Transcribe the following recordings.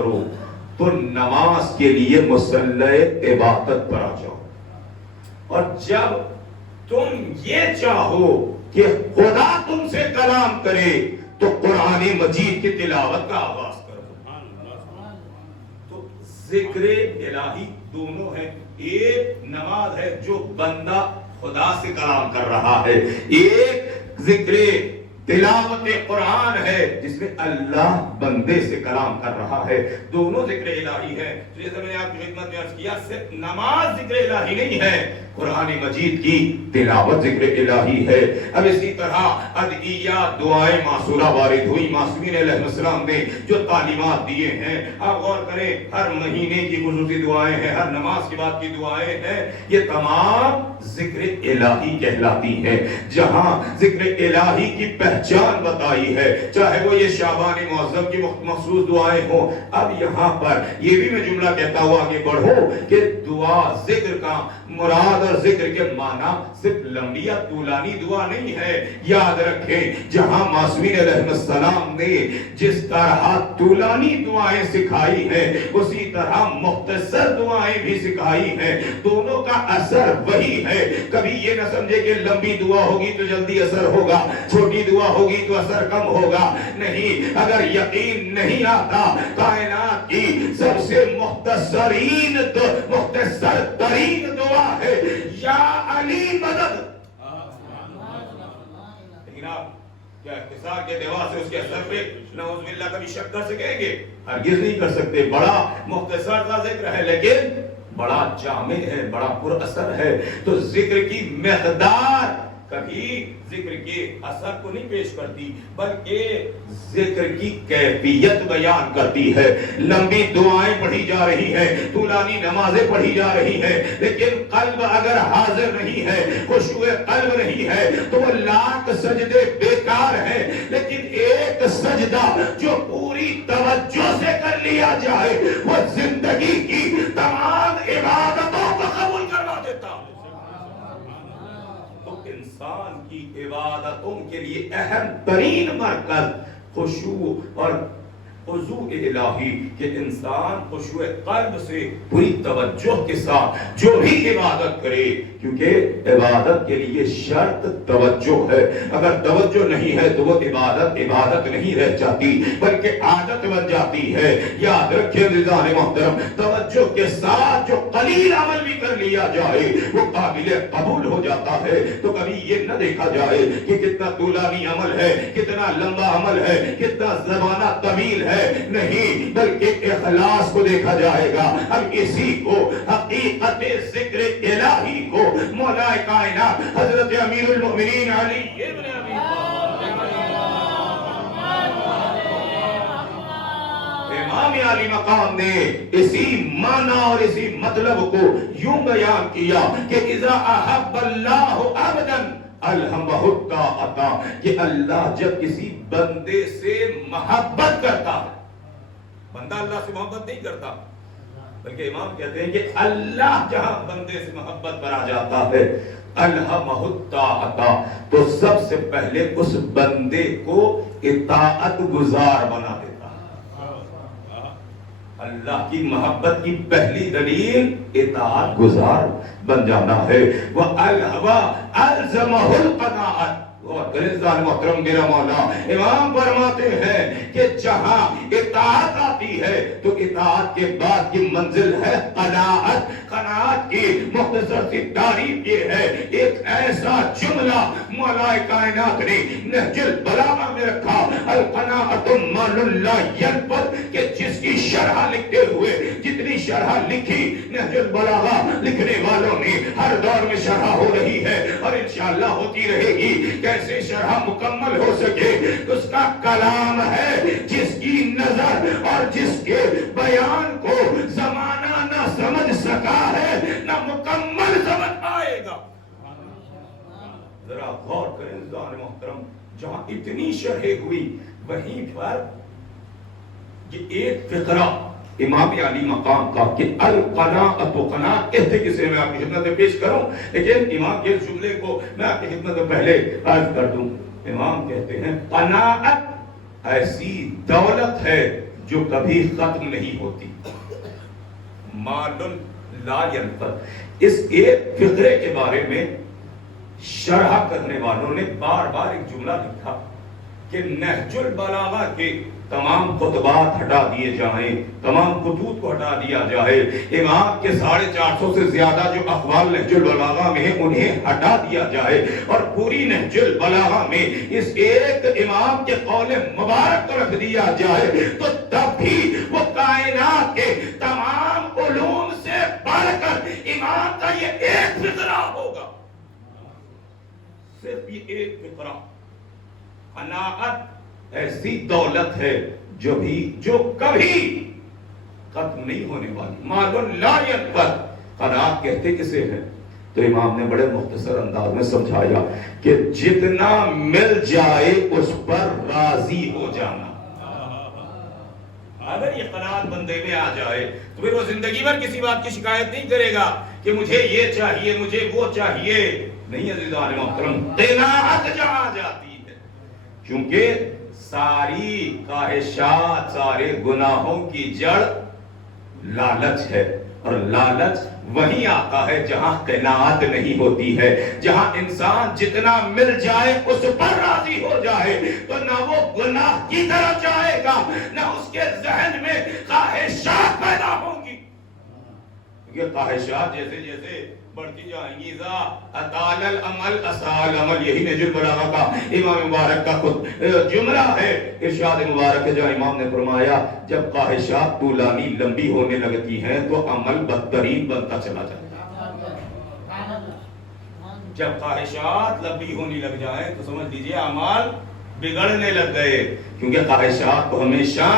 کرو تو نماز کے لیے مصلی عبادت پر آ جاؤ، اور جب تم یہ چاہو کہ خدا تم سے کلام کرے تو قرآن مجید کی تلاوت کا آغاز کرو۔ تو ذکر الہی دونوں ہیں، ایک نماز ہے جو بندہ خدا سے کلام کر رہا ہے، ایک ذکر تلاوت قرآن ہے جس میں اللہ بندے سے کلام کر رہا ہے، دونوں ذکر الہی ہے۔ جیسے میں نے آپ کی خدمت میں عرض کیا، صرف نماز ذکر الہی نہیں ہے، قرآن مجید کی تلاوت ذکر الہی ہے۔ اب اسی طرح ادعیات، دعائیں معصورہ وارد ہوئی، معصومین علیہ السلام نے جو تعلیمات دیے ہیں، آپ غور کریں، ہر مہینے کی خصوصی دعائیں ہیں، ہر نماز کے بعد کی دعائیں ہیں، یہ تمام ذکر الہی کہلاتی ہیں۔ جہاں ذکر الہی کی پہچان بتائی ہے، چاہے وہ یہ شعبان معظم کی مخصوص دعائیں ہوں، اب یہاں پر یہ بھی میں جملہ کہتا ہوا آگے بڑھوں کہ دعا ذکر کا مراد اور ذکر کے معنی صرف لمبی یا طولانی دعا نہیں ہے۔ یاد رکھیں، جہاں معصومین علیہ السلام نے جس طرح طولانی دعائیں سکھائی ہیں، اسی طرح مختصر دعائیں بھی سکھائی ہیں، دونوں کا اثر وہی ہے۔ کبھی یہ نہ سمجھے کہ لمبی دعا ہوگی تو جلدی اثر ہوگا، چھوٹی دعا ہوگی تو اثر کم ہوگا، نہیں۔ اگر یقین نہیں آتا، کائنات کی سب سے مختصر ترین دعا ہے یا علی مدد، لیکن آپ کیا اختصار کے دیوا سے اس کے اثر پہ نعوذ باللہ کبھی شک کر سکیں گے؟ ہرگز نہیں کر سکتے۔ بڑا مختصر کا ذکر ہے لیکن بڑا جامع ہے، بڑا پر اثر ہے۔ تو ذکر کی مقدار کبھی ذکر کے اثر کو نہیں پیش کرتی، بلکہ ذکر کی کیفیت بیان کرتی ہے۔ لمبی دعائیں پڑھی جا رہی ہیں، طولانی نمازیں پڑھی جا رہی ہیں، لیکن قلب اگر حاضر نہیں ہے، خشوع قلب نہیں ہے، تو وہ لاکھ سجدے بیکار ہیں۔ لیکن ایک سجدہ جو پوری توجہ سے کر لیا جائے، وہ زندگی کی تمام عبادتوں کو قبول کروا دیتا ہے۔ انسان کی عبادتوں کے لیے اہم ترین مرکز خشوع اور خضوع الہی، کہ انسان خشوع قلب سے پوری توجہ کے ساتھ جو بھی عبادت کرے، کیونکہ عبادت کے لیے شرط توجہ ہے۔ اگر توجہ نہیں ہے تو وہ عبادت نہیں رہ جاتی بلکہ عادت بن جاتی ہے۔ یاد رکھیں عزیزان محترم، توجہ کے ساتھ جو قلیل عمل بھی کر لیا جائے وہ قابل قبول ہو جاتا ہے۔ تو کبھی یہ نہ دیکھا جائے کہ کتنا طولانی عمل ہے، کتنا لمبا عمل ہے، کتنا زمانہ طویل ہے، نہیں، بلکہ اخلاص کو دیکھا جائے گا۔ اب اسی کو، حقیقت ذکر الہی کو، مولا کائنات حضرت امیر المؤمنین علی ابن ابی امام علی مقام نے اسی معنی اور اسی مطلب کو یوں بیان کیا کہ اذا احب اللہ عبدا الہمہ الطاعۃ، کہ اللہ جب کسی بندے سے محبت کرتا ہے، بندہ اللہ سے محبت نہیں کرتا، بلکہ امام کہتے ہیں کہ اللہ جہاں بندے سے محبت پر آ جاتا ہے، الہمہ الطاعۃ، تو سب سے پہلے اس بندے کو اطاعت گزار بنا دیتا ہے۔ اللہ کی محبت کی پہلی دلیل اطاعت گزار بن جانا ہے۔ وَأَلْهَوَا أَلْزَمَهُ الْقَنَاعَةُ، اور عزیزان محترم میرا مولا امام فرماتے ہیں کہ جہاں اطاعت آتی ہے تو اطاعت کے بعد کی منزل ہے قناعت۔ قناعت کی مختصر سی تعریف یہ ہے، ایک ایسا جملہ مولا کائنات نے نہج البلاغہ میں رکھا، القناعۃ مال لا ينفد، کہ جس کی شرح لکھتے ہوئے جتنی شرح لکھی نہج البلاغہ لکھنے والوں نے، ہر دور میں شرح ہو رہی ہے اور انشاءاللہ ہوتی رہے گی۔ کیسے شرح مکمل ہو سکے؟ اس کا کلام ہے جس کی نظر اور جس کے بیان کو زمانہ نہ سمجھ سکا ہے، نہ مکمل سمجھ پائے گا۔ ذرا غور کریں عزیزان محترم، جہاں اتنی شرح ہوئی وہیں پر یہ ایک فقرہ امام علی مقام کا کہ القناعۃ، قناعت کہتے کسے میں آپ کی خدمت میں پیش کروں، لیکن امام کے جملے کو میں آپ کی خدمت میں پہلے عرض کر دوں۔ امام کہتے ہیں قناعت ایسی دولت ہے جو کبھی ختم نہیں ہوتی. مال لا ينفد. اس ایک فقرے کے بارے میں شرح کرنے والوں نے بار بار ایک جملہ لکھا کہ نہج البلاغہ کے تمام خطبات ہٹا دیے جائیں، تمام خطوط کو ہٹا دیا جائے، امام کے 450 سے زیادہ جو اقوال نہج البلاغہ میں ہیں انہیں ہٹا دیا جائے، اور پوری نہج البلاغہ میں اس ایک امام کے قول مبارک کو رکھ دیا جائے، تو تب بھی وہ کائنات کے تمام علوم سے بڑھ کر امام کا یہ ایک فقرہ ہوگا. صرف یہ ایک فقرہ. قناعت ایسی دولت ہے جو کبھی ختم نہیں ہونے والی. مال لا ينفد. قناعت کہتے کسے ہیں؟ تو امام نے بڑے مختصر انداز میں سمجھایا کہ جتنا مل جائے اس پر راضی ہو جانا. اگر یہ قناعت بندے میں آ جائے تو پھر وہ زندگی بھر کسی بات کی شکایت نہیں کرے گا کہ مجھے یہ چاہیے، مجھے وہ چاہیے. نہیں عزیزان محترم، قناعت جہاں جاتی ہے، کیونکہ ساری خواہشات، سارے گناہوں کی جڑ لالچ ہے، اور لالچ وہیں آتا ہے جہاں قناعت نہیں ہوتی ہے. جہاں انسان جتنا مل جائے اس پر راضی ہو جائے تو نہ وہ گناہ کی طرف جائے گا، نہ اس کے ذہن میں خواہشات پیدا ہوں گی. یہ خواہشات جیسے جیسے بڑھتی جائیں گی، ذا اطال العمل اسال العمل، یہی نہج البلاغہ کا امام مبارک کا خود جملہ ہے. ارشاد مبارک ہے جہاں امام نے فرمایا جب خواہشات طولانی لمبی ہونے لگتی ہیں تو عمل بدترین بنتا چلا جاتا ہے. جب خواہشات لمبی ہونے لگ جائیں تو سمجھ لیجئے اعمال بگڑنے لگ گئے، کیونکہ خواہشات کو ہمیشہ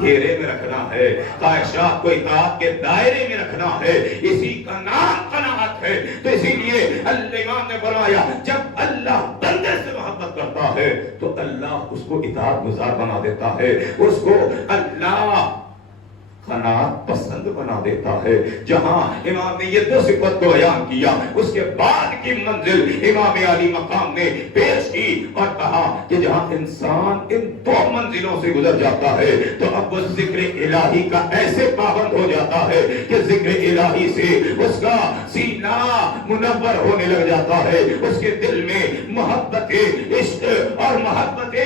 گھیرے میں رکھنا ہے، خواہشات کو اطاعت کے دائرے میں رکھنا ہے. اسی کا نام قناعت ہے. تو اسی لیے امام نے فرمایا جب اللہ بندے سے محبت کرتا ہے تو اللہ اس کو اطاعت گزار بنا دیتا ہے، اس کو اللہ قناعت پسند بنا دیتا ہے. جہاں امام نے یہ دو صفت کو بیان کیا، اس کے بعد کی منزل امام علی مقام نے پیش کی اور کہا کہ جہاں انسان ان دو منزلوں سے گزر جاتا ہے تو اب وہ ذکر الہی کا ایسے پابند ہو جاتا ہے کہ ذکر الہی سے اس کا سینہ منور ہونے لگ جاتا ہے، اس کے دل میں محبت عشق اور محبت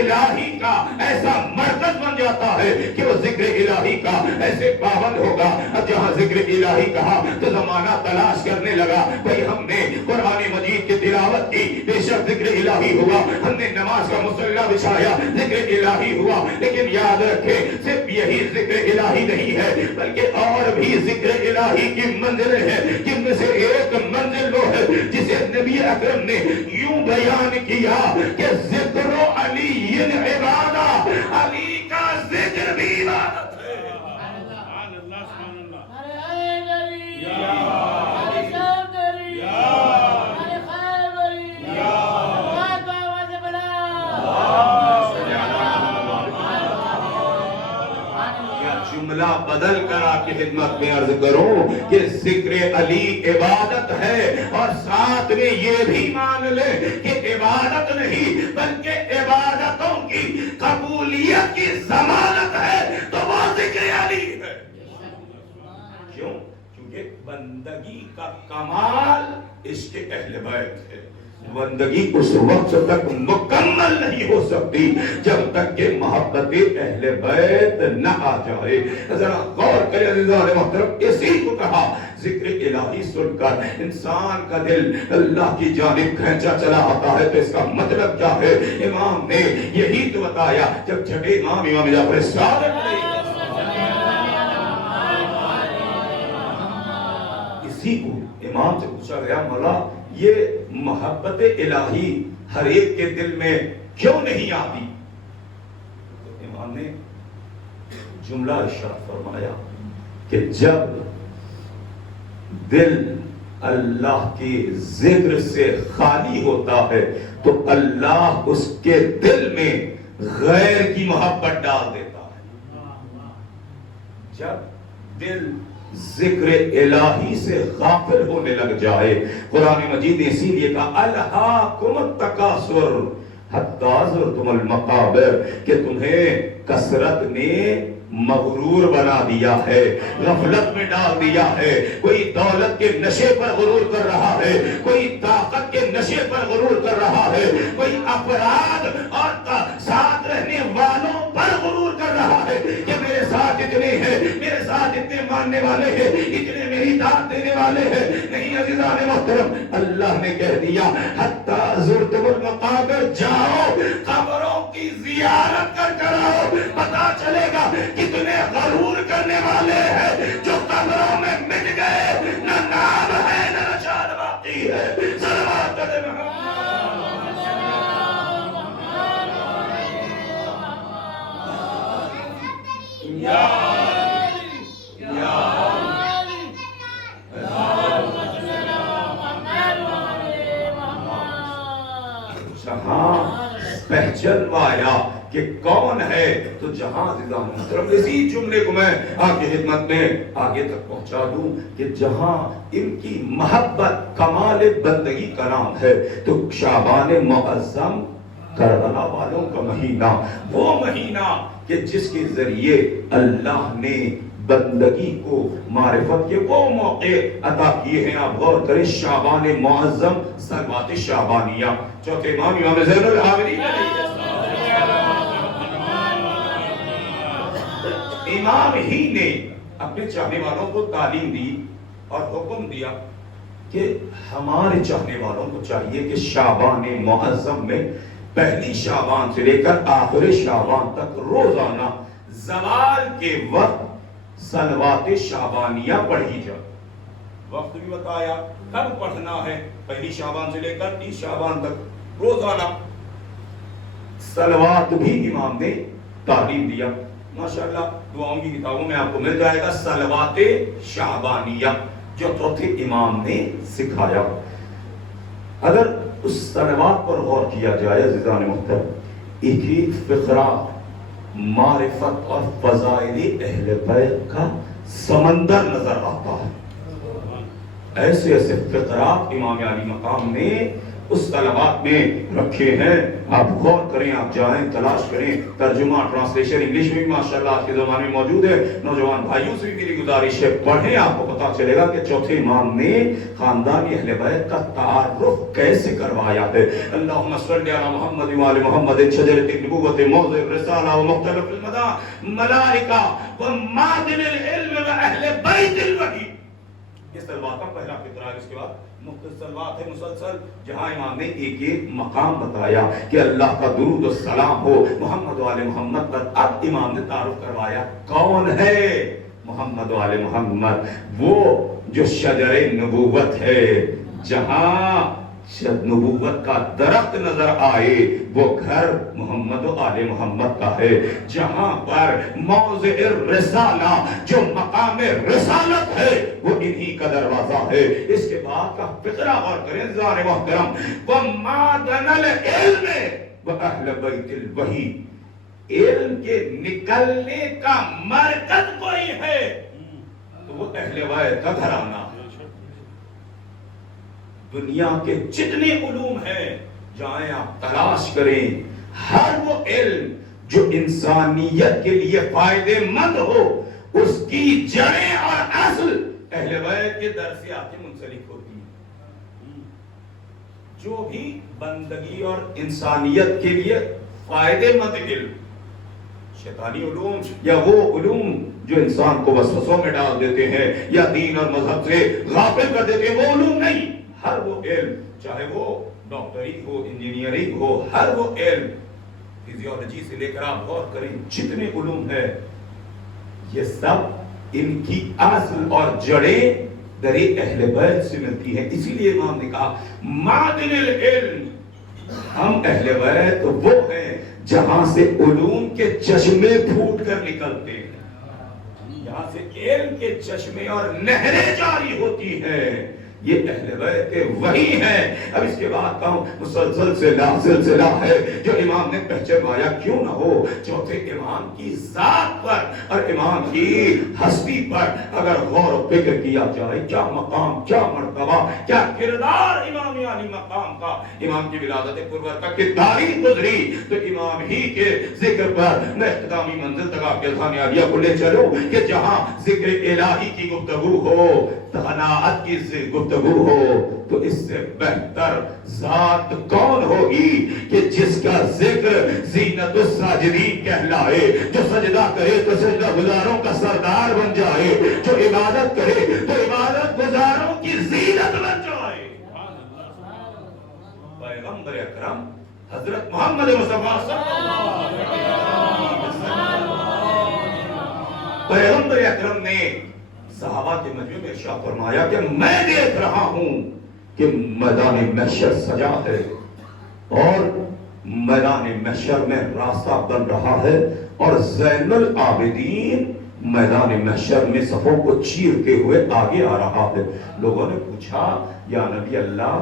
الہی کا ایسا مرکز بن جاتا ہے کہ وہ ذکر الہی کا ایسے پابند ہوگا. اب جہاں ذکر الہی کہا تو زمانہ تلاش کرنے لگا، بھئی ہم نے قرآن مجید کی تلاوت کی، بے شک ذکر الہی ہوا، ہم نے نماز کا مصلی بچھایا، ذکر الہی ہوا. لیکن یاد رکھیں صرف یہی ذکر الہی نہیں ہے بلکہ اور بھی ذکر الہی کی منزلیں ہیں، جن میں سے ایک منزل وہ ہے جسے نبی اکرم نے یوں بیان کیا کہ ذکر علی عبادہ، علی کا ذکر بھی عبادت. جملہ بدل کر آپ کی خدمت میں عرض کروں کہ ذکر علی عبادت ہے، اور ساتھ میں یہ بھی مان لے کہ عبادت نہیں بلکہ عبادتوں کی قبولیت کی ضمانت ہے تو وہ ذکر علی ہے. کیوں؟ کیونکہ بندگی کا کمال عشق اہل بیت ہے. بندگی اس وقت تک مکمل نہیں ہو سکتی جب تک کہ محبت اہل بیت نہ آ جائے. ذرا غور کریں عزیزان محترم، اسی کو کہا ذکر الہی سن کر انسان کا دل اللہ کی جانب کھینچا چلا آتا ہے. تو اس کا مطلب کیا ہے؟ امام نے یہی تو بتایا جب چھٹے امام جعفر صادق نے اسی کو امام سے پوچھا گیا، مولا یہ محبت الہی ہر ایک کے دل میں کیوں نہیں آتی؟ تو امام نے جملہ ارشاد فرمایا کہ جب دل اللہ کے ذکر سے خالی ہوتا ہے تو اللہ اس کے دل میں غیر کی محبت ڈال دیتا ہے. جب دل ذکر الہی سے غافل ہونے لگ جائے، قرآن مجید نے اسی لیے کہا الہاکم التکاثر حتی زرتم المقابر، کہ تمہیں کثرت نے مغرور بنا دیا ہے، غفلت میں ڈال دیا ہے، کوئی دولت کے نشے پر غرور کر رہا ہے، کوئی طاقت کے نشے پر غرور کر رہا ہے، کوئی افراد اور ساتھ رہنے والوں پر غرور کر رہا ہے کہ میرے ساتھ اتنے ہیں، میرے ساتھ اتنے ماننے والے ہیں، اتنے میری داد دینے والے ہیں۔ نہیں عزیزان محترم، اللہ نے کہہ دیا حتی زرتم المقابر، جاؤ قبروں کی زیارت کر کر آؤ، پتا چلے گا کتنے غرور کرنے والے ہیں جو قبروں میں مٹ گئے، نہ نام ہے نہ نشان باقی ہے۔ صلوات علی محمد۔ پہچنوایا کہ کون ہے تو جہاں عزیزان محترم، اسی جملے کو میں آپ کی خدمت میں آگے تک پہنچا دوں کہ جہاں ان کی محبت کمال بندگی کا نام ہے تو شعبان معظم کربلا والوں کا مہینہ، وہ مہینہ کہ جس کے ذریعے اللہ نے بندگی کو معرفت کے وہ موقع عطا کیے ہیں۔ آپ غور کریں، شعبان معظم، صلوات شعبانیہ، چوتھے امام امام زین العابدین امام ہی نے اپنے چاہنے والوں کو تعلیم دی اور حکم دیا کہ ہمارے چاہنے والوں کو چاہیے کہ شعبان معظم میں پہلی شعبان سے لے کر آخر شعبان تک روزانہ زوال کے وقت صلوات شعبانیہ پڑھی جائے۔ وقت بھی بتایا کب پڑھنا ہے، پہلی شعبان سے لے کر 30 شعبان تک روزانہ صلوات بھی امام نے تعلیم دیا۔ ماشاءاللہ دعاؤں کی کتابوں میں آپ کو مل جائے گا صلوات شعبانیہ جو چوتھے امام نے سکھایا۔ اگر اس صلوات پر غور کیا جائے عزیزان محترم، ایک ہی فقرہ معرفت اور فضائل اہل بیت کا سمندر نظر آتا ہے۔ ایسے ایسے فقرات امام علی مقام نے اس صلوات میں رکھے ہیں، آپ غور کریں، آپ جائیں تلاش کریں، ترجمہ ٹرانسلیشن انگلش میں بھی ماشاءاللہ آج کے زمانے میں موجود ہے۔ نوجوان بھائیوں سے بھی میری گزارش ہے پڑھیں، آپ کو پتا چلے گا کہ چوتھے امام نے خاندان اہل بیت کا تعارف کیسے کروایا ہے۔ اللہم صلی علی محمد و آل محمد، شجرۃ النبوۃ، موضع الرسالہ و مختلف المداح، ملائکہ و معدن العلم و اہل بیت الوحی۔ یہ صلوات کا پہلا فقرہ ہے۔ اس کے بعد مختصر صلوات ہے مسلسل، جہاں امام نے ایک ایک مقام بتایا کہ اللہ کا درود و سلام ہو محمد و آل محمد پر۔ اب امام نے تعارف کروایا کون ہے محمد و آل محمد، وہ جو شجر نبوت ہے، جہاں نبوت کا درخت نظر آئے وہ گھر محمد و آل محمد کا ہے، جہاں پر موضع الرسالہ جو مقام رسالت ہے وہ انہی کا دروازہ ہے۔ اس کے بعد کا فقرہ غور کریں عزیزان محترم، وَمَعْدَنَ الْعِلْمِ وَأَهْلَ بَيْتِ الْوَحِيدِ، علم کے نکلنے کا مرکز کوئی ہے تو وہ اہل بیت کا گھرانہ ہے۔ دنیا کے جتنے علوم ہیں جائیں آپ تلاش کریں، ہر وہ علم جو انسانیت کے لیے فائدے مند ہو اس کی جڑیں اور اصل اہل بیت کے در سے آ کے منسلک ہوتی ہیں۔ جو بھی بندگی اور انسانیت کے لیے فائدے مند علم، شیطانی علوم یا وہ علوم جو انسان کو وسوسوں میں ڈال دیتے ہیں یا دین اور مذہب سے غافل کر دیتے ہیں، وہ علوم نہیں۔ ہر وہ علم، چاہے وہ ڈاکٹری ہو، انجینئرنگ ہو، ہر وہ علم، فزیولوجی سے لے کر آپ غور کریں جتنے علوم ہیں، یہ سب ان کی اصل اور جڑیں در اہل بیت سے ملتی ہیں۔ اسی لیے امام نے کہا معدن العلم، ہم اہل بیت وہ ہیں جہاں سے علوم کے چشمے پھوٹ کر نکلتے ہیں، جہاں سے علم کے چشمے اور نہریں جاری ہوتی ہیں، یہ اہل بیت وہی ہیں. اب اس کے بعد کا مسلسل سلسلہ ہے جو امام نے پہچانوایا. کیوں نہ ہو چوتھے امام کی ذات پر اور امام کی ہستی پر اگر غور و فکر کیا جائے, کیا مقام, کیا مرتبہ, کیا کردار امام علی مقام کا, امام کی ولادت پرور کا کی تاریخ گزری, تو امام ہی کے ذکر پر میں اختتامی منزل تک آپ کے اذہان عالیہ کو لے چلوں کہ جہاں ذکر الہی کی گفتگو ہو, قناعت کی گفتگو ہو, تو اس سے بہتر ذات کون ہوگی کہ جس کا ذکر زینت الساجدین کہلائے, جو سجدہ کرے تو سجدہ گزاروں کا سردار بن جائے, جو عبادت کرے تو عبادت گزاروں کی زینت بن جائے. پیغمبر اکرم حضرت محمد مصطفیٰ صلی اللہ علیہ وسلم, پیغمبر اکرم نے صحابہ کے مجمع میں ارشاد فرمایا کہ میں دیکھ رہا ہوں کہ میدان محشر سجا ہے اور میدان محشر میں راستہ بن رہا ہے, اور زین العابدین میدان محشر میں صفوں کو چیرتے ہوئے آگے آ رہا ہے. لوگوں نے پوچھا یا نبی اللہ,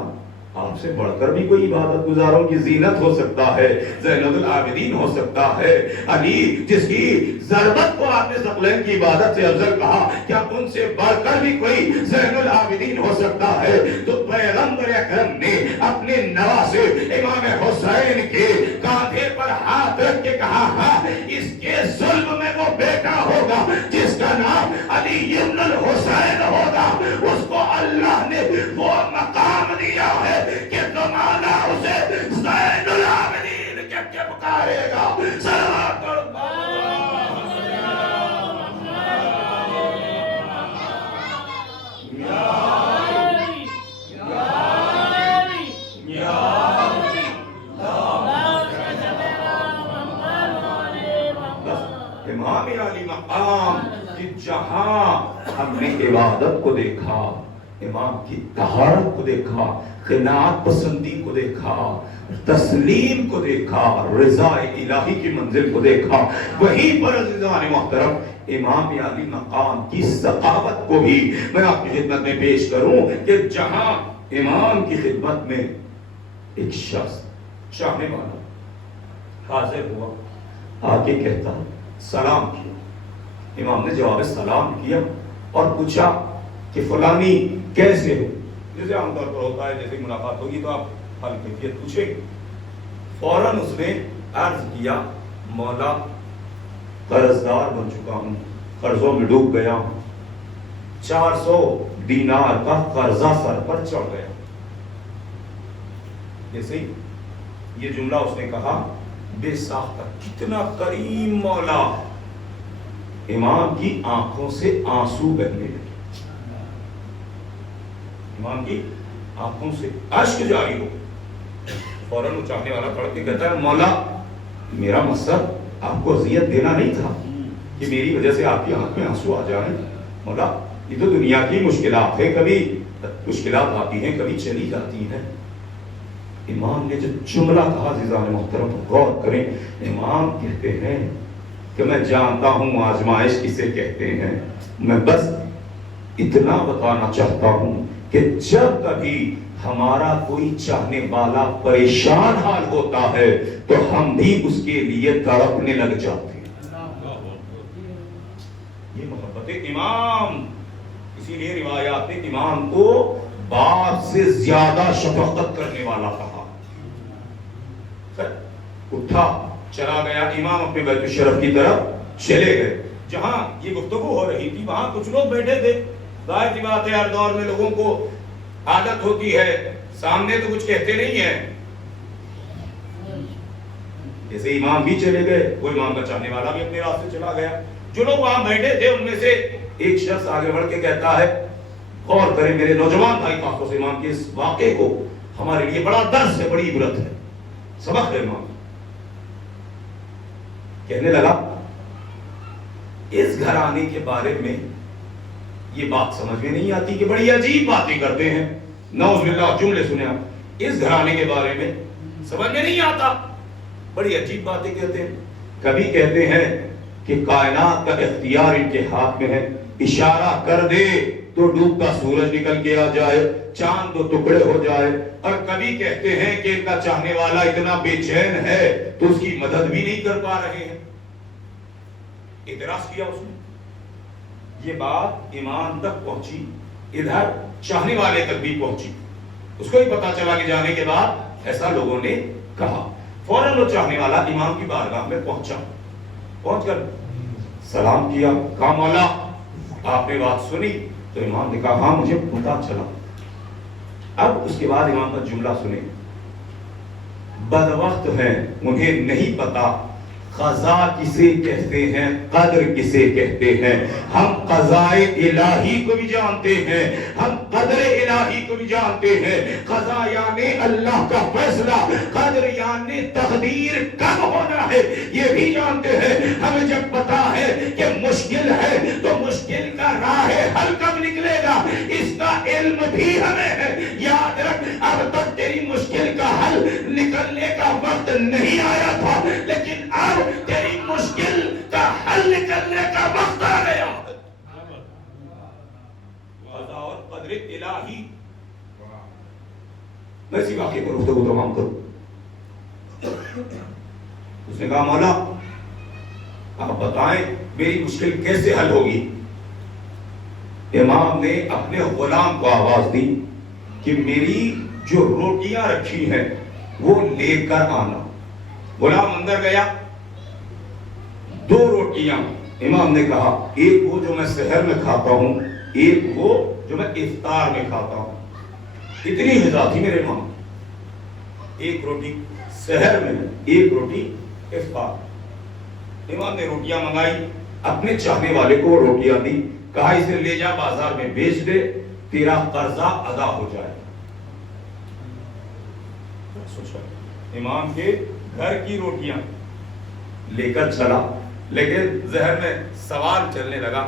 آپ سے بڑھ کر بھی کوئی عبادت گزاروں کی زینت ہو سکتا ہے, زین العابدین ہو سکتا ہے, علی جس کی ضربت کو آپ نے ثقلین کی عبادت سے افضل کہا, کیا ان سے بڑھ کر بھی کوئی زین العابدین ہو سکتا ہے؟ تو پیغمبر اکرم نے اپنے نواسے امام حسین کے کاندھے پر ہاتھ رکھ کے کہا, ہاں اس کے ظلم میں وہ بیٹا ہوگا جس کا نام علی ابن الحسین ہوگا, اس کو اللہ نے وہ مقام دیا ہے کہ زمانہ اسے زین العابدین کہہ کے پکارے گا. صلوات امام علی مقام کہ جہاں ہم نے عبادت کو دیکھا, امام کی طہارت کو دیکھا, قناعت پسندی کو دیکھا, تسلیم کو دیکھا, رضا الہی کی منزل کو دیکھا, وہیں پر عزیزان محترم امام علی مقام کی ثقافت کو بھی میں آپ کی خدمت میں پیش کروں کہ جہاں امام کی خدمت میں ایک شخص چاہنے والا حاضر ہوا, آگے کہتا سلام کیا, امام نے جواب سلام کیا اور پوچھا کہ فلانی کیسے ہو, جیسے عام طور پر ہوتا ہے جیسے ملاقات ہوگی تو آپ حال کیفیت پوچھیں گے. فوراً اس نے عرض کیا مولا قرضدار بن چکا ہوں, قرضوں میں ڈوب گیا ہوں, 400 دینار کا قرضہ سر پر چڑھ گیا. جیسے یہ جملہ اس نے کہا بے ساختہ, کتنا کریم مولا, امام کی آنکھوں سے آنسو بہنے لگے, امام کی آنکھوں سے اشک جاری ہو. فوراً وہ چاہنے والا پڑھ کے کہتا ہے مولا میرا مقصد آپ کو اذیت دینا نہیں تھا کہ میری وجہ سے آپ کی آنکھ میں آنسو آ جائیں. مولا یہ تو دنیا کی مشکلات ہے, کبھی مشکلات آتی ہیں کبھی چلی جاتی ہیں. امام نے جو جملہ کہا عزیزان محترم غور کریں, امام کہتے ہیں کہ میں جانتا ہوں آزمائش کسے کہتے ہیں, میں بس اتنا بتانا چاہتا ہوں کہ جب کبھی ہمارا کوئی چاہنے والا پریشان حال ہوتا ہے تو ہم بھی اس کے لیے تڑپنے لگ جاتے ہیں. یہ محبت امام, اسی لیے روایات نے امام کو باپ سے زیادہ شفقت کرنے والا کہا. اٹھا چلا گیا امام اپنے بیت الشرف کی طرف چلے گئے. جہاں یہ گفتگو ہو رہی تھی وہاں کچھ لوگ بیٹھے تھے. ظاہر سی بات ہے ہر دور میں لوگوں کو عادت ہوتی ہے سامنے تو کچھ کہتے نہیں ہیں. جیسے امام بھی چلے گئے, وہ امام کا چاہنے والا بھی اپنے راستے چلا گیا. جو لوگ وہاں بیٹھے تھے ان میں سے ایک شخص آگے بڑھ کے کہتا ہے, غور کریں میرے نوجوان بھائی خاص طور سے امام کے اس واقعے کو, ہمارے لیے بڑا درس ہے, بڑی عبرت ہے, سبق ہے. امام کہنے لگا اس گھرانے کے بارے میں یہ بات سمجھ میں نہیں آتی کہ بڑی عجیب باتیں کرتے ہیں. نعوذ باللہ جملے سنے آپ, اس گھرانے کے بارے میں سمجھ میں نہیں آتا, بڑی عجیب باتیں کہتے ہیں. کبھی کہتے ہیں کہ کائنات کا اختیار ان کے ہاتھ میں ہے، اشارہ کر دے تو ڈوبتا سورج نکل کے آ جائے، چاند تو ٹکڑے ہو جائے۔ اور کبھی کہتے ہیں کہ ان کا چاہنے والا اتنا بے چین ہے تو اس کی مدد بھی نہیں کر پا رہے ہیں۔ اعتراض کیا اس نے، یہ بات امام تک پہنچی، ادھر چاہنے والے تک بھی پہنچی، اس کو ہی پتا چلا کہ جانے کے بعد ایسا لوگوں نے کہا۔ فوراً وہ چاہنے والا امام کی بارگاہ میں پہنچا، پہنچ کر سلام کیا، کہا مولا آپ نے بات سنی؟ تو امام نے کہا ہاں مجھے پتا چلا۔ اب اس کے بعد امام کا جملہ سنیں، بدوقت ہیں انہیں نہیں پتا قضا کسے کہتے ہیں، قدر کسے کہتے ہیں۔ ہم قضائے الہی کو بھی جانتے ہیں، ہم قدر الہی کو بھی جانتے ہیں۔ قضا یعنی اللہ کا فیصلہ، قدر یعنی تقدیر کب ہونا ہے یہ بھی جانتے ہیں۔ ہمیں جب پتا ہے کہ مشکل ہے تو مشکل کا راہ حل کب نکلے گا اس کا علم بھی ہمیں ہے۔ یاد رکھ اب تک تیری مشکل کا حل نکلنے کا وقت نہیں آیا تھا، لیکن اب تیری مشکل کا حل نکلنے کا وقت آ گیا۔ قضا اور قدر الہی، میں اسی واقعے پر گفتگو تمام کروں۔ اس نے کہا مولا آپ بتائیں میری مشکل کیسے حل ہوگی؟ امام نے اپنے غلام کو آواز دی کہ میری جو روٹیاں رکھی ہیں وہ لے کر آنا۔ غلام اندر گیا، 2 روٹیاں، امام نے کہا ایک وہ جو میں سحر میں کھاتا ہوں، ایک وہ جو میں افطار میں کھاتا ہوں۔ اتنی غذا تھی میرے امام، ایک روٹی سحر میں، ایک روٹی افطار۔ امام نے روٹیاں منگائی، اپنے چاہنے والے کو وہ روٹیاں دی، کہا اسے لے جا بازار میں بیچ دے، تیرا قرضہ ادا ہو جائے۔ سوچا امام کے گھر کی روٹیاں لے کر چلا، لیکن ذہن میں سوال چلنے لگا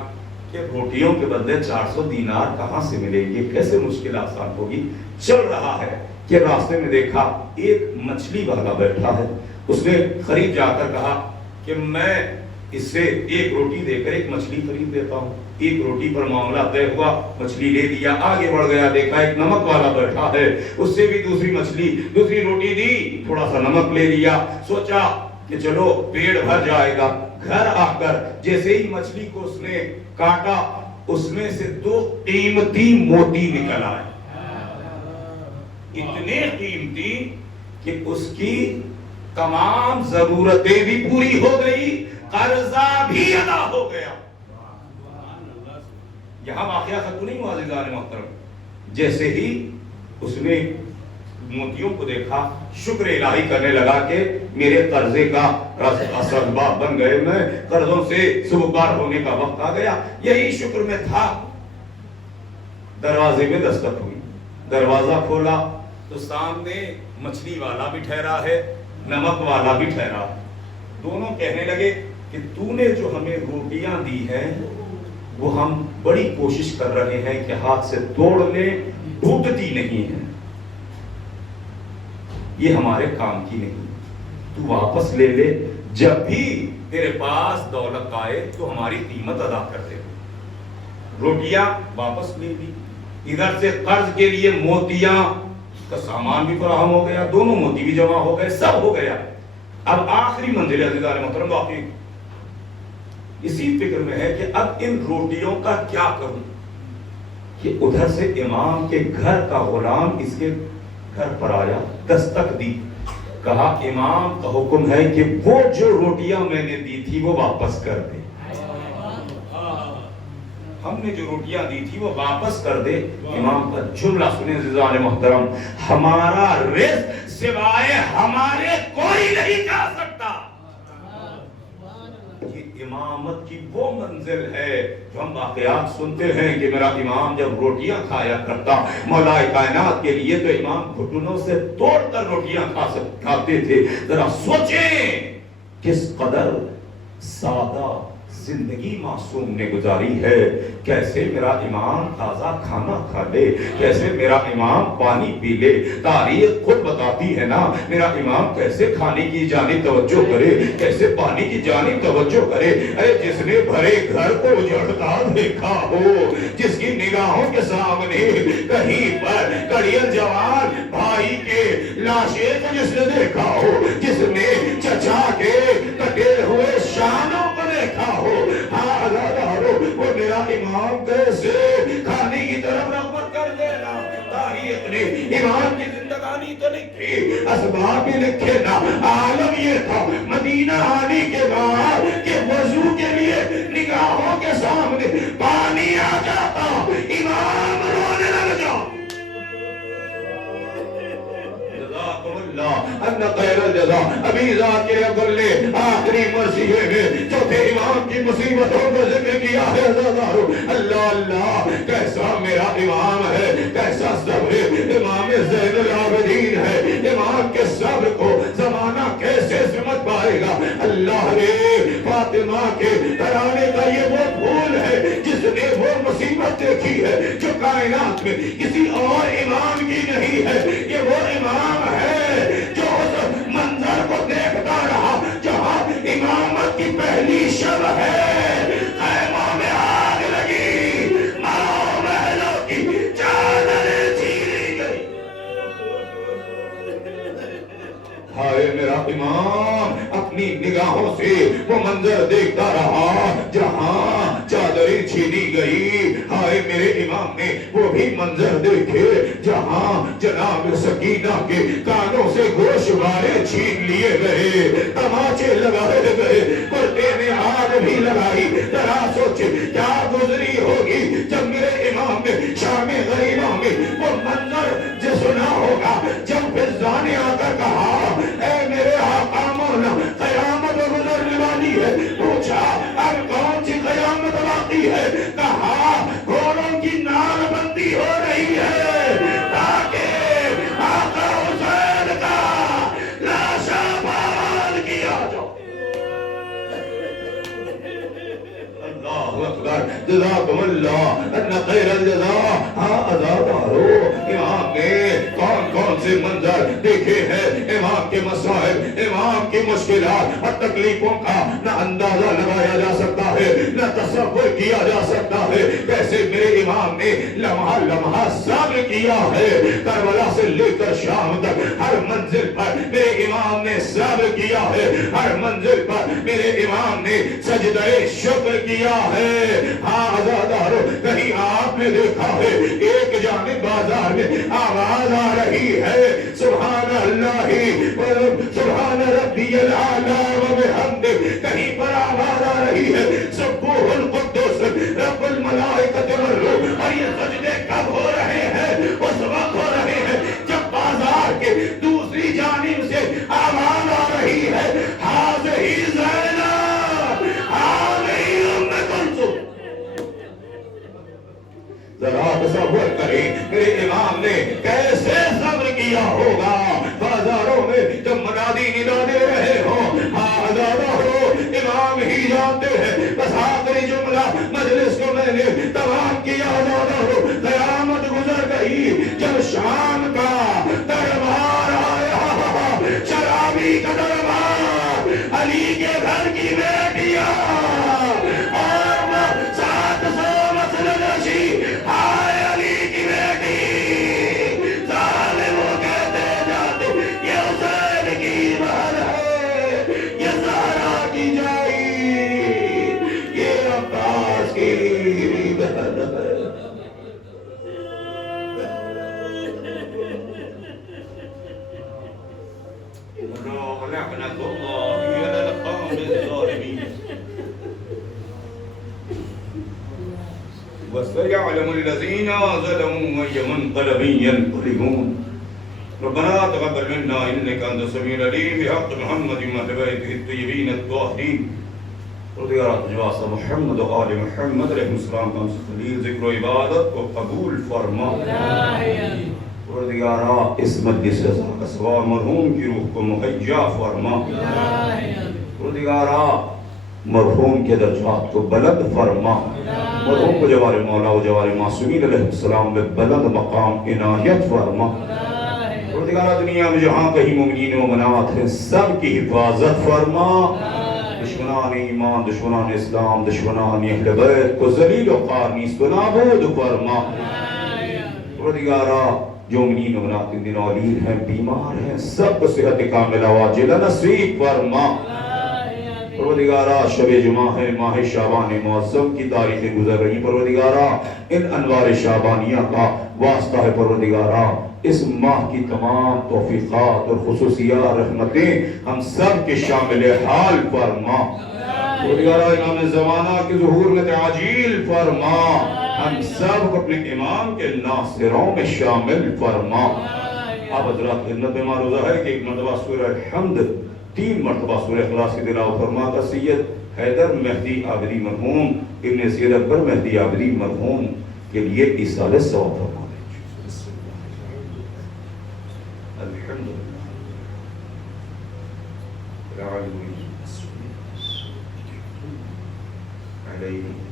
کہ روٹیوں کے بدلے 400 دینار کہاں سے ملیں گے، کیسے مشکل آسان ہوگی۔ چل رہا ہے کہ راستے میں دیکھا ایک مچھلی والا بیٹھا ہے، اس نے قریب جا کر کہا کہ میں اس سے ایک روٹی دے کر ایک مچھلی خرید لیتا ہوں۔ ایک روٹی پر معاملہ طے ہوا، مچھلی لے لیا، آگے بڑھ گیا، دیکھا ایک نمک والا بیٹھا ہے، اس سے بھی دوسری روٹی دی، تھوڑا سا نمک لے لیا، سوچا کہ چلو پیٹ بھر جائے گا۔ گھر آ کر جیسے ہی مچھلی کو اس نے کاٹا، اس میں سے 2 قیمتی موتی نکل آئے، اتنے قیمتی کہ اس کی تمام ضرورتیں بھی پوری ہو گئی، قرضہ بھی ادا ہو گیا۔ یہاں واقعہ ختم نہیں ہوا عزیزان محترم، جیسے ہی اس نے موتیوں کو دیکھا شکر الہی کرنے لگا کہ میرے قرضے کا اسباب بن گئے، میں قرضوں سے سبکار ہونے کا وقت آ گیا، یہی شکر میں تھا۔ دروازے میں دستک ہوئی، دروازہ کھولا تو سامنے مچھلی والا بھی ٹھہرا ہے، نمک والا بھی ٹھہرا۔ دونوں کہنے لگے کہ تو نے جو ہمیں روٹیاں دی ہیں وہ ہم بڑی کوشش کر رہے ہیں کہ ہاتھ سے توڑ لیں، ٹوٹتی نہیں ہے، یہ ہمارے کام کی نہیں، تو واپس لے لے، جب بھی تیرے پاس دولت آئے تو ہماری قیمت ادا کر دے۔ روٹیاں واپس لے لی، ادھر سے قرض کے لیے موتیاں کا سامان بھی فراہم ہو گیا، دونوں موتی بھی جمع ہو گئے، سب ہو گیا۔ اب آخری منزل عزیزان محترم واقعی اسی فکر میں ہے کہ اب ان روٹیوں کا کیا کروں، کہ ادھر سے امام کے گھر کا غلام اس کے گھر پر آیا، دستک دی، کہا امام کا حکم ہے کہ وہ جو روٹیاں میں نے دی تھی وہ واپس کر دے، ہم نے جو روٹیاں دی تھی وہ واپس کر دے۔ امام کا جملہ سنیں عزیزان محترم، ہمارا رزق سوائے ہمارے کوئی نہیں جا سکتا۔ یہ امامت کی وہ منزل ہے جو ہم واقعات سنتے ہیں کہ میرا امام جب روٹیاں کھایا کرتا مولا کائنات کے لیے تو امام گھٹنوں سے توڑ کر روٹیاں کھاتے تھے۔ ذرا سوچیں کس قدر سادہ زندگی معصوم نے گزاری ہے. کیسے میرا امام تازہ کھانا کھا لے, کیسے میرا امام پانی پی لے. تاریخ خود بتاتی ہے نا میرا امام کیسے کھانے کی جانب توجہ کرے, کیسے پانی کی جانب توجہ کرے. ارے جس نے بھرے گھر کو اجڑتا دیکھا ہو, جس کی نگاہوں کے سامنے کہیں پر کڑیل جوان بھائی کے لاشیں کو جس نے دیکھا ہو, جس نے چچا کے کٹے ہوئے شانوں کو دیکھا ہو, ہاں ازادارو وہ میرا امام کیسے کھانے کی طرف رغبت کر دینا. تاریخ نے امام کی زندگانی تو لکھی, اسباب بھی لکھے نا. عالم یہ تھا مدینہ آنے کے بعد کہ وضو کے لیے نگاہوں کے سامنے پانی آ جاتا, امام رونے لگ جاؤ. ان خیر الجزاء ابھی ذاکر عبد نے آخری مرثیے میں چوتھے امام کی مصیبتوں کا ذکر کیا ہے. اللہ اللہ کیسا میرا امام ہے, کیسا صبر امام زین العابدین ہے. امام کے صبر کو زمانہ کیسے سمجھ پائے گا. اللہ رے فاطمہ کے ترانے کا یہ وہ پھول ہے جس نے وہ مصیبت دیکھی ہے جو کائنات میں کسی اور امام کی نہیں ہے. یہ وہ امام ہے جو اس منظر کو دیکھتا رہا جہاں امامت کی پہلی شب ہے, خیموں میں آگ لگی, ماؤں محلوں کی چادریں چھیلی گئی. ہائے میرا امام اپنی نگاہوں سے وہ منظر دیکھتا رہا جہاں چادریں چھینی گئی. ہائے میرے امام نے وہ بھی منظر دیکھے جہاں جناب سکینہ کے کانوں سے گوشوارے چھین لیے گئے, تماچے لگائے گئے, کرتے میں آگ بھی لگائی. ذرا سوچے کیا گزری ہوگی جب میرے امام نے شام غریبہ میں وہ منظر جو سنا ہوگا, جب فضا نے آ کر کہا اے میرے آقا مولا قیامت گزرنے والی ہے. پوچھا اب کون سی قیامت باقی ہے؟ کہا گھوڑوں کی نال بندی ہو رہی ہے تاکہ آقا حسین کا لاشا بحال کیا جاؤ. اللہ اکبر, جزاکم اللہ ان خیر الجزاء. ہاں ازادارو امام نے کون کون سے منظر دیکھے ہیں, امام کے مسائل, امام کی مشکلات اور تکلیفوں کا نہ اندازہ لگایا جا سکتا ہے نہ تصور کیا جا سکتا ہے. کیسے میرے امام نے لمحہ لمحہ صبر کیا ہے, کربلا سے لے کر شام تک ہر منزل پر میرے امام نے صبر کیا ہے, ہر منزل پر میرے امام نے سجدہ شکر کیا ہے. ہاں ازادارو کہیں آپ نے دیکھا ہے ایک جانب بازار میں آواز آ رہی ہے سبحان اللہ سبحان ربی الاعلیٰ و بحمدہ, کہیں پر آواز آ رہی ہے سبوح القدس رب الملائکۃ والروح. اور یہ سجدے کب ہو رہے ہیں؟ اس وقت ہو رہے ہیں جب بازار کے دوسری جانب سے آواز آ رہی ہے حاضری زینب, حاضری ام کلثوم. ذرا تصور کریں میرے امام نے کیسے صبر کیا ہوگا. بازاروں میں جب منادی ندا دے رہے ہوں, ہاں ازادارو امام ہی جانتے ہیں. بس آخری جملہ مجلس کو میں نے تمام کیا. ازادارو قیامت گزر گئی جب شام کا دربار آیا, شرابی کا دربار, علی کے گھر کی بیٹیاں اور وہ 700 مسلم نشی, ہائے علی کی بیٹی, ظالموں کہتے جاتے یہ حسین کی بہن ہے, یہ زہرا کی جائی, یہ عباس کی بہن ہے. لعنت اللہ علی القوم الظالمین. وسيعلم الذين ظلموا أي منقلب ينقلبون. ربنا تقبل منا إنك أنت السميع العليم بحق محمد وأهل بيته الطيبين الطاهرين. رضيات جواس محمد وآل محمد علیہ السلام کا خلیل ذکر و عبادت کو قبول فرما. پروردگارا اس مجلس رضا کا ثواب مرحوم کی روح کو مہیا فرما. پروردگارا مرحوم کے درجات کو بلند فرما، مرحوم کو جوار مولا و جوار معصومین علیہ السلام میں بلند مقام عنایت فرما۔ پروردگارہ دنیا میں جہاں کہیں مومنین و مومنات ہیں سب کی حفاظت فرما، دشمنان ایمان، دشمنان اسلام، دشمنان اہل بیت کو ذلیل و خوار نیست و نابود فرما۔ پروردگارہ جو مومنین و مومنات ان دنوں علیم ہیں، بیمار ہیں، سب کو صحت کاملہ واجلہ نصیب فرما۔ پروردگارہ شب جمعہ ہے، ماہ شعبان معظم کی تاریخیں گزر رہی، پروردگارہ ان انوار شعبانیہ کا واسطہ ہے، پروردگارہ اس ماہ کی تمام توفیقات اور خصوصیات رحمتیں ہم سب کے شامل حال فرما۔ پروردگارہ امام زمانہ کے ظہور میں تعجیل فرما، ہم سب کو اپنے امام کے ناصروں میں شامل فرما۔ آپ حضرات خدمت میں معروضہ ہے کہ ایک مرتبہ سورہ حمد 3 مرتبہ سورہ اخلاص کی تلاوت فرما کا سید حیدر مہدی عابدی مرحوم ابن سید اکبر مہدی عابدی مرحوم کے لیے ایصال ثواب فرما۔ الحمدللہ